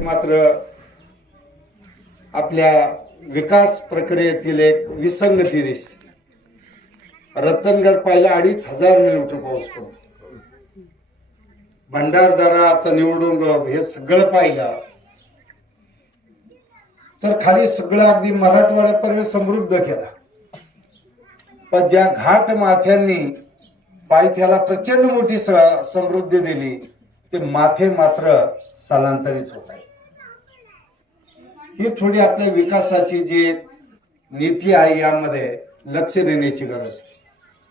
मात्र आपल्या विकास प्रक्रियेतील एक विसंगती दिसते. रतनगड पाहिला अडीच हजार मिलीमीटर पाऊस पडतो. भंडारदारा आता निवडून हे सगळं पाहिलं. तर खाली सगळं अगदी मराठवाड्यापर्यंत समृद्ध केला. पण ज्या घाट माथ्यांनी पायथ्याला प्रचंड मोठी समृद्धी दिली ते माथे मात्र स्थलांतरित होत आहेत. ही थोडी आपल्या विकासाची जी नीती आहे यामध्ये लक्ष देण्याची गरज आहे.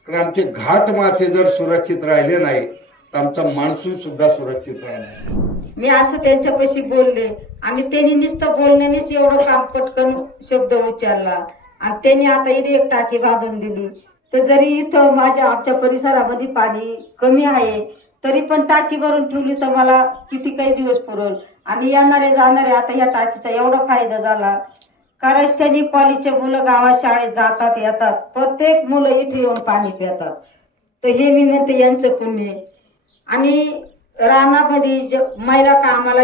कारण आमचे घाट माथे जर सुरक्षित राहिले नाही तर आमचा मान्सून सुद्धा सुरक्षित राहणार मी असं त्यांच्यापाशी बोलले. आणि त्यांनी नुसतं बोलण्यानेच एवढं काम पटकन शब्द उच्चारला. आणि त्यांनी आता इथे एक टाकी बांधून दिली. तर जरी इथं माझ्या आमच्या परिसरामध्ये पाणी कमी आहे तरी पण टाकी भरून ठेवली तर मला किती काही दिवस पुरल. आणि येणारे जाणारे आता ह्या टाकीचा एवढा फायदा झाला. कारण त्यांनी पॉलीचे मुलं गावात शाळेत जातात येतात. प्रत्येक मुलं इथे येऊन पाणी पितात. तर हे मी म्हणते यांचं पुण्य आणि रानामध्ये ज- महिला कामाला